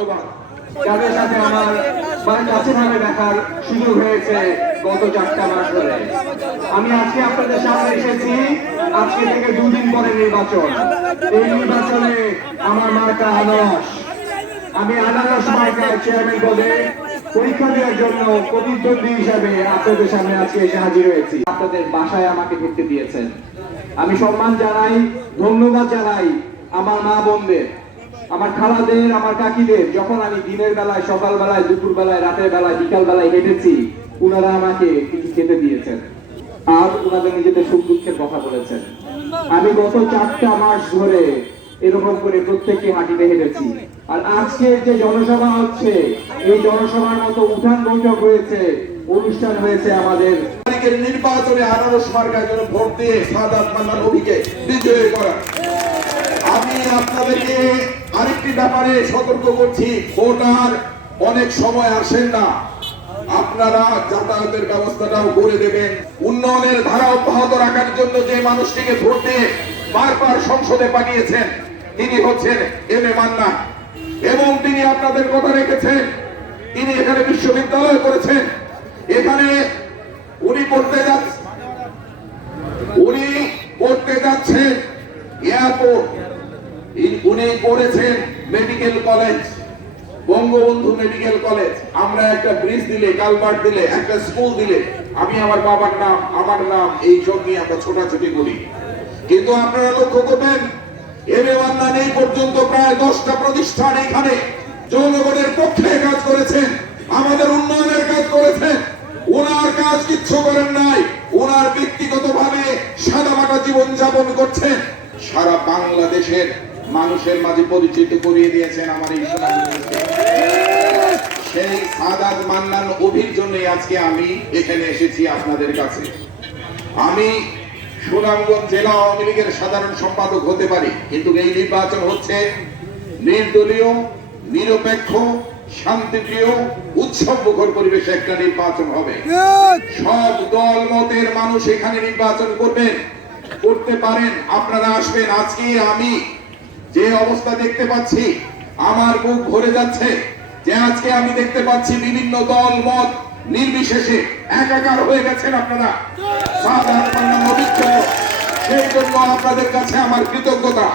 ধন্যবাদ। যাদের সাথে আমার মানে ভাবে দেখার সুযোগ হয়েছে গত চারটা মাস ধরে। আমি আজকে আপনাদের সামনে এসেছি, আজকে থেকে দুদিন পরে নির্বাচন। এই নির্বাচনে আমার মার্কা আনারস আমি আনারস মার্কার চেয়ারম্যান পদে পরীক্ষা দেওয়ার জন্য প্রতিদ্বন্দ্বী হিসাবে আপনাদের সামনে আজকে এসে হাজির হয়েছি। আপনাদের বাসায় আমাকে ঘুরতে দিয়েছেন। আমি সম্মান জানাই, ধন্যবাদ জানাই আমার মা বোনদের। আমার খালাদের, আমার কাকিদের, যখন আমি দিনের বেলায় সকাল বেলায় দুপুর বেলায় রাতের বেলায় বিকাল বেলায় হেঁটেছি, উনারা আমাকে কিছু খেতে দিয়েছেন। আর উনাদের নিজেদের সুখ দুঃখের কথা বলেছেন। আমি গত চারটা মাস ধরে এরকম করে প্রত্যেককে হাঁটিতে হেঁটেছি। আর আজকে যে জনসভা হচ্ছে, এই জনসভার মতো উঠান বৈঠক হয়েছে, অনুষ্ঠান হয়েছে আমাদের। নির্বাচনে আনারস মার্কার জন্য ভোট দিয়ে সাদাত মান্নান অভিকে বিজয়ী করা। আমি আপনাদেরকে আরেকটি ব্যাপারে সতর্ক করছি। ভোটার অনেক সময় আসেন না। আপনারা যাতায়াতের ব্যবস্থাটাও করে দেবেন। উন্নয়নের ধারা অব্যাহত রাখার জন্য যে মানুষটিকে দিয়ে বারবার সংসদে পাঠিয়েছেন, তিনি হচ্ছেন এম এ মান্না। এবং তিনি আপনাদের কথা রেখেছেন, তিনি এখানে বিশ্ববিদ্যালয় করেছেন। এখানে উনি পড়তে যাচ্ছেন, উনি পড়তে যাচ্ছেন। করেছেন medical college, Bangabandhu medical college. আমরা একটা ব্রিজ দিলে, কালভার্ট দিলে, একটা স্কুল দিলে, আমি আমার বাবার নাম, আমার নাম এই সব নিয়ে আমরা ছোটাছুটি করি। কিন্তু আপনারা লক্ষ্য করবেন এম এ মান্নান পর্যন্ত প্রায় দশটা প্রতিষ্ঠান এখানে জনগণের পক্ষে কাজ করেছেন, আমাদের উন্নয়নের কাজ করেছেন। ওনার কাজ কিচ্ছু করেন নাই, ওনার ব্যক্তিগত ভাবে সাদামাটা জীবন যাপন করছেন, সারা বাংলাদেশের মানুষের মাঝে পরিচিত করিয়ে দিয়েছেন আমার এই সেই সাদাত মান্নান অভির জন্যই আজকে আমি এখানে এসেছি আপনাদের কাছে। আমি সুনামগঞ্জ জেলা আওয়ামী লীগের সাধারণ সম্পাদক হতে পারি কিন্তু এই নির্বাচন হচ্ছে নির্দলীয় নিরপেক্ষ শান্তিপ্রিয় উৎসব মুখর পরিবেশে একটা নির্বাচন হবে। সব দল মতের মানুষ এখানে নির্বাচন করবেন করতে পারেন আপনারা আসবেন। আজকে আমি যে অবস্থা দেখতে পাচ্ছি, আমার বুক ভরে যাচ্ছে। যে আজকে আমি দেখতে পাচ্ছি বিভিন্ন দল, মত নির্বিশেষে একাকার হয়ে গেছেন আপনারা। সেই জন্য আপনাদের কাছে আমার কৃতজ্ঞতা।